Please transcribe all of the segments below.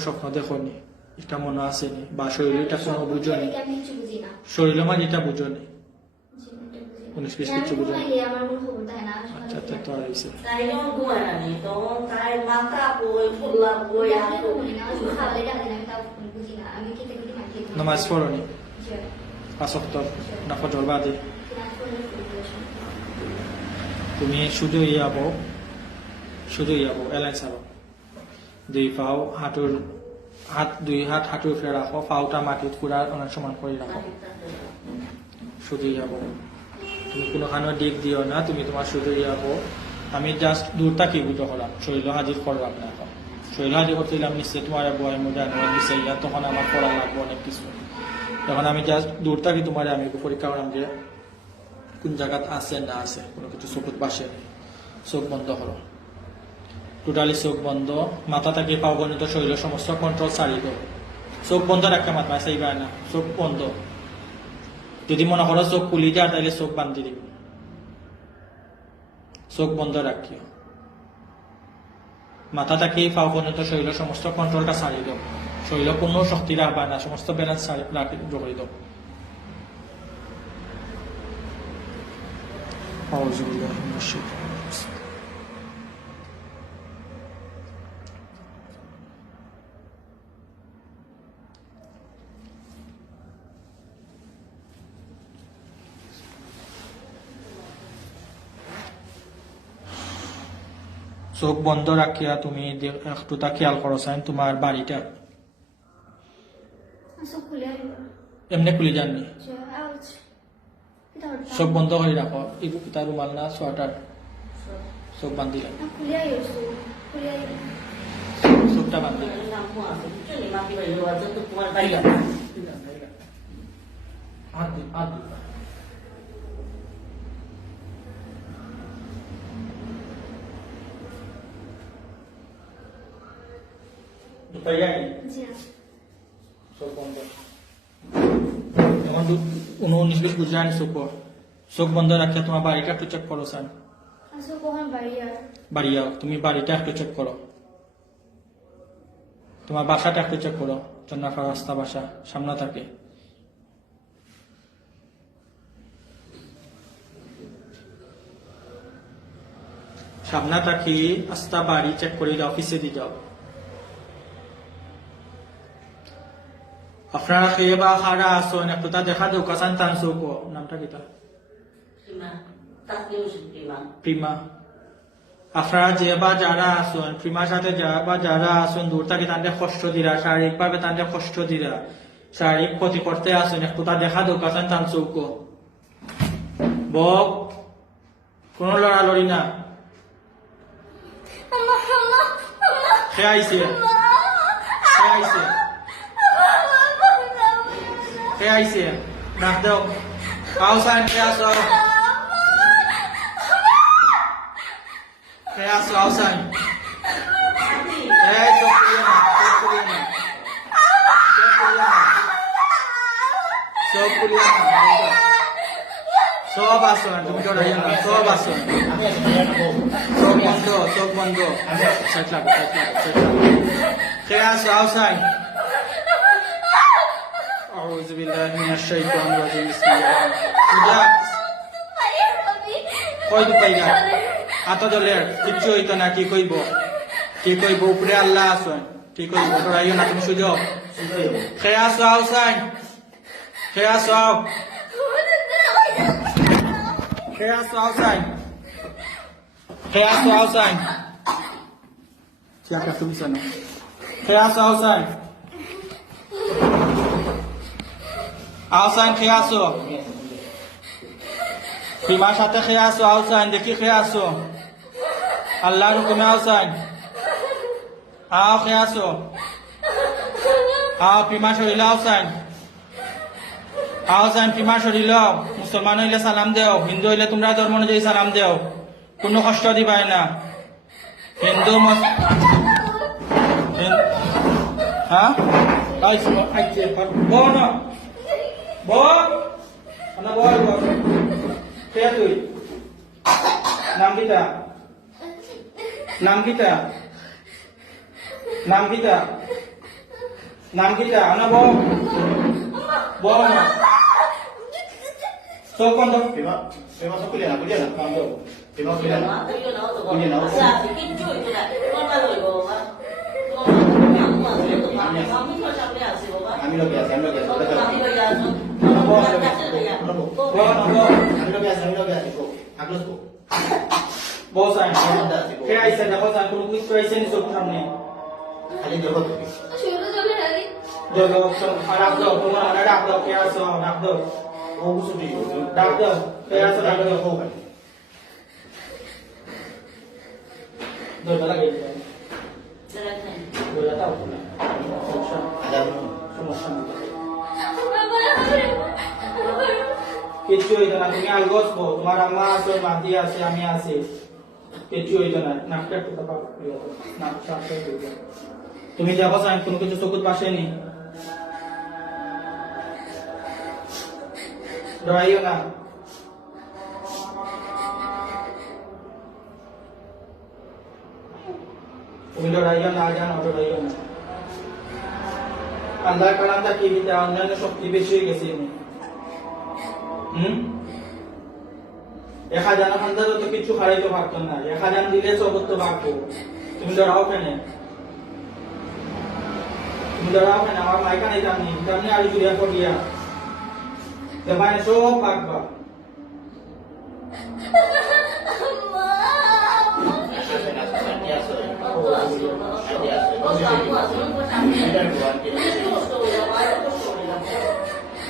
স্বপ্ন দেখনি এটা মনে আসেনি বা শরীরটা কোনো বুঝি না। এটা বুঝনি। জীবনটা বুঝি না। উনিশ বিশ কিছু বুঝে আমার কোনো খবর থাকে আচ্ছা আচ্ছা তো। নামাজ পড়নি। না ফজর বাদে। তুমি শুধু ইয়াবো শুধু ইয়াবো এলাইন চাবো দুই পাও হাঁটুর হাত, দুই হাত হাঁটুর উপরে রাখো পাওটা মাটিত পুরা অনেক সমান করে রাখো শুধু যাব তুমি কোনোখানো দিক দিও না, তুমি তোমার শুধু যাব আমি জাস্ট দূর তাকি বুঝো করলাম শরীর হাজির করলাম না এখন শরীর হাজির করতে দিলাম নিশ্চয় তোমার বয় মধ্যে আনবার দিছে ইয়া তখন আমার পড়া লাগবে অনেক কিছু। তখন আমি জাস্ট দূর থাকি তোমার আমি পরীক্ষা করলাম যে কোন জায়গাত আছে না আছে, কোনো কিছু চকুত বাসে চোখ বন্ধ করো টোটালি চোখ বন্ধ মাথা থেকে পাও পর্যন্ত শরীরের সমস্ত কন্ট্রোল ছাড়ি দাও চোখ বন্ধ রাখতে মাথা সেই না চোখ বন্ধ যদি মনে করো চোখ খুলি যায় তাহলে চোখ বান্ধি দিবি চোখ বন্ধ রাখিও মাথা থেকে পাও পর্যন্ত শরীরের সমস্ত কন্ট্রোলটা ছাড়ি দাও শরীরে কোনো শক্তি রাখবা না সমস্ত ব্যালেন্স রাখি জড়িয়ে দাও أعوذ بالله من الشيطان الرجيم চোখ বন্ধ রাখিয়া তুমি একটু তা খেয়াল করো চাইন তোমার বাড়িটা। এমনি খুলি যাননি. এটা হঠাৎ। চোখ বন্ধ করে রাখো ইবু কিতা রুমাল না সোয়াটার চোখ আহিব। চোখটা বান্ধিলাম হাত দিন হাত দিন। বিশ চোখ বন্ধ তোমার বাড়িটা একটু চেক করো স্যার আর চোখ কখন বাড়ি যাও তুমি বাড়িটা একটু চেক করো তোমার বাসাটা একটু চেক করো রাস্তা বাসা সামনে থাকে সামনে থাকি আস্তা বাড়ি চেক করে অফিসে দিয়ে যাও আপনারা খেয়ে বা খারা আসুন একটু তা দেখা দেও কাসান তানসুকো নামটা কিটা প্রিমা আপনারা যে বা যারা আসুন প্রিমার সাথে যা বা যারা আসুন দূর থেকে তাদের কষ্ট দিরা শারীরিক ভাবে তাদের কষ্ট দিরা শারীরিক ক্ষতি করতে আসুন একটু তা দেখা দো কাসান তান চৌকো বক কোন লড়ালড়ি না সে আইছে সে আইছে সে আইছে ডাক দেও আউসান সে আসো সে আসো আউসান এই চোখ খুলিও না চোখ খুলিও না চোখ খুলিও না চোখ খুলিও না সব আসো তুমি ডরাইও না সব আসো চোখ বন্ধ চোখ বন্ধ সাইড লাগো সাইড লাগো সাইড লাগো সে আসো আউসান الشيطان الرجيم بسم الله الرحمن কই দু পাইগা আত দলের কিচ্ছু হইতো না কি কইব কি কইব উপরে আল্লাহ আসন কি কইব ডরাইও না তুমি সুযোগ খেয়ে আসো আউসাইন খেয়ে আসো আও খেয়ে আসো আউসাইন খেয়ে আসো আউসাইন চেয়ারটা তুমি শোনো খেয়ে আসো আউসাইন আউসাইন খেয়ে আসো প্রিমার সাথে খেয়ে আসো আউসাইন দেখি খেয়ে আসো আল্লাহর হুকুমে আউসাইন আও খেয়ে আসো আও প্রিমা শরীর আউসাইন আউসাইন প্রিমা শরীর মুসলমান হইলে সালাম দেও হিন্দু হইলে তোমরা ধর্ম অনুযায়ী সালাম দেও কোনো কষ্ট দিবাই না হিন্দু হ্যাঁ বল। না বল বল। কে তুই? নাম কিটা? নাম কিটা? নাম কিটা? নাম কিটা? না বল। বল না। সব কোন তো সেবা সব কইলা কইলা না কোন আমি লোকে আছি আমি লোকে আছি। বস আইন কে আইছেন দেখো আইন কোনো কিছু আইছেন সব সামনে খালি দেখো তুমি শুরু চলে আগে দেখো সব রাখ দাও তোমার আরে রাখ দাও কে আছো রাখ কিচ্ছু হইতো না। তুমি আল বসবো, তোমার আম্মা আছে মাতি আছে, আমি আছি। কিচ্ছু হইতো না। নাকটা একটু পাবা নাক চাপটা একটু দাও। তুমি দেখো সাইন কোনো কিছু চকুত পাশে নি ডরাইও না। তুমি ডরাইও না, জানো ডরাইও না। আল্লাহ কালামটা টিভিতে অন্যান্য শক্তি বেশি হয়ে গেছে। হুম? এক হাজার খান্দারও তো কিছু খাইতে পারতো না। এক হাজার দিলে সবত পারতো তুমি ধরাও কেন। তুমি ধরাও কেন, আমার মাইকা নেই তামনি। তামনি আর জুড়িয়া পড়িয়া তোমার সব পাকবা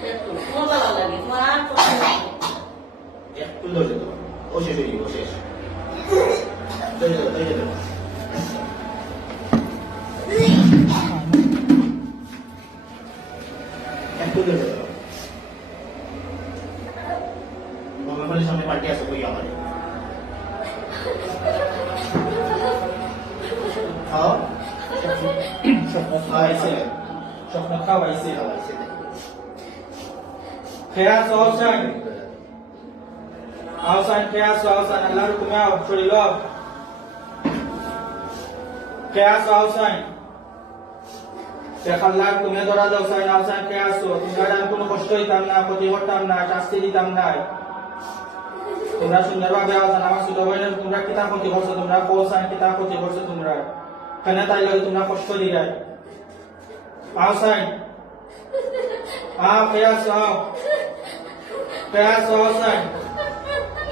Thank you. ヘア选手，欧协选手，欧协选，அவசான் கேஸ் அவசான் எல்லாருக்குமே சொல்லிலோ கேஸ் அவசான் দেখাল্লার তুমি ধরা দাও সাই নাও সাই কে আসো তোমরা কোনো কষ্ট হইতাম না ক্ষতি করতাম না শাস্তি দিতাম না তোমরা সুন্দরভাবে আসান আমার ছোট ভাইয়ের তোমরা কিতা ক্ষতি করছো তোমরা কোসান কিতা ক্ষতি করছো তোমরা কেন তাই লাগে তোমরা কষ্ট দিলাই আও সাই আও কে আসো আও কে আসো সাই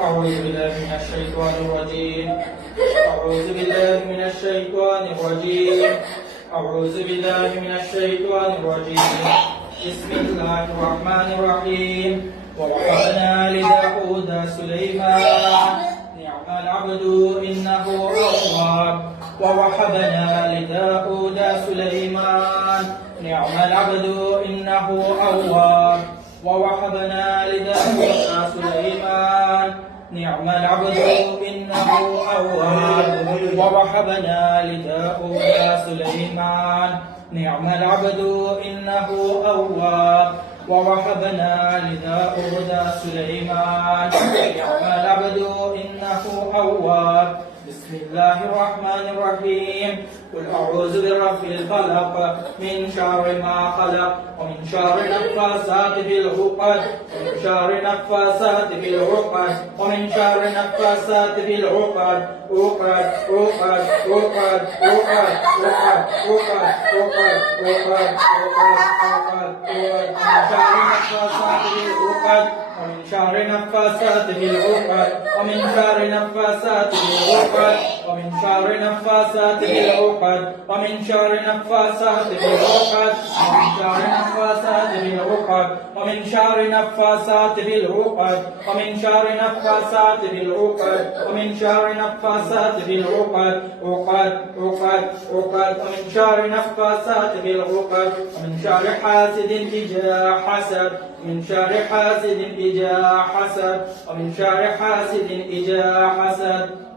أعوذ بالله من الشيطان الرجيم. أعوذ بالله من الشيطان الرجيم. أعوذ بالله من الشيطان الرجيم. بسم الله الرحمن الرحيم. ووهبنا لداود سليمان. نعم العبد إنه أواب. ووهبنا لداود سليمان. نعم العبد إنه أواب. ووهبنا لداود سليمان. نعم العبد إنه أواب. ووهبنا لداود سليمان. نعم العبد إنه أواب. ووهبنا لداود سليمان. نعم العبد إنه أواب. بسم الله الرحمن الرحيم قل أعوذ برب الفلق من شر ما خلق ومن شر النفاثات في العقد ومن شر النفاثات في العقد ومن شر النفاثات في العقد عقد عقد عقد عقد عقد عقد عقد عقد عقد عقد عقد من شر النفاثات في العقد ومن شر النفاثات في العقد ومن شر النفاثات في العقد ومن شر النفاثات في العقد ومن شر النفاثات في العقد ومن شر النفاثات في العقد ومن شر النفاثات في العقد ومن شر النفاثات في العقد ومن شر النفاثات في العقد عقد عقد عقد ومن شر النفاثات في العقد ومن شر حاسد إذا حسد من شر حاسد إذا حسد ومن شر حاسد إذا حسد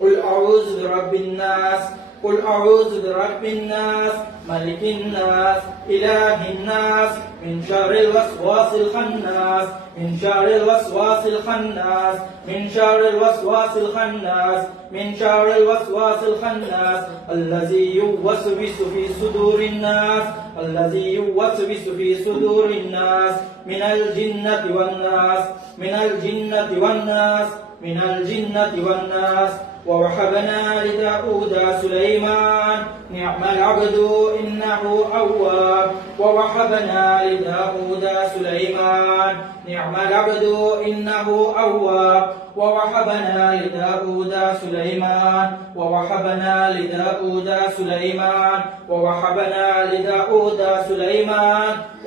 قل أعوذ برب الناس قل أعوذ برب الناس ملك الناس إله الناس من شر الوسواس الخناس من شر الوسواس الخناس من شر الوسواس الخناس من شر الوسواس الخناس. الذي يوسوس في صدور الناس الذي يوسوس في صدور الناس. من الجنة والناس من الجنة والناس من الجنة والناس. ووهبنا لداود سليمان نعم العبد إنه أواب. ووهبنا لداود سليمان نعم العبد إنه أواب. ووهبنا لداود سليمان ووهبنا لداود سليمان. ووهبنا لداود سليمان.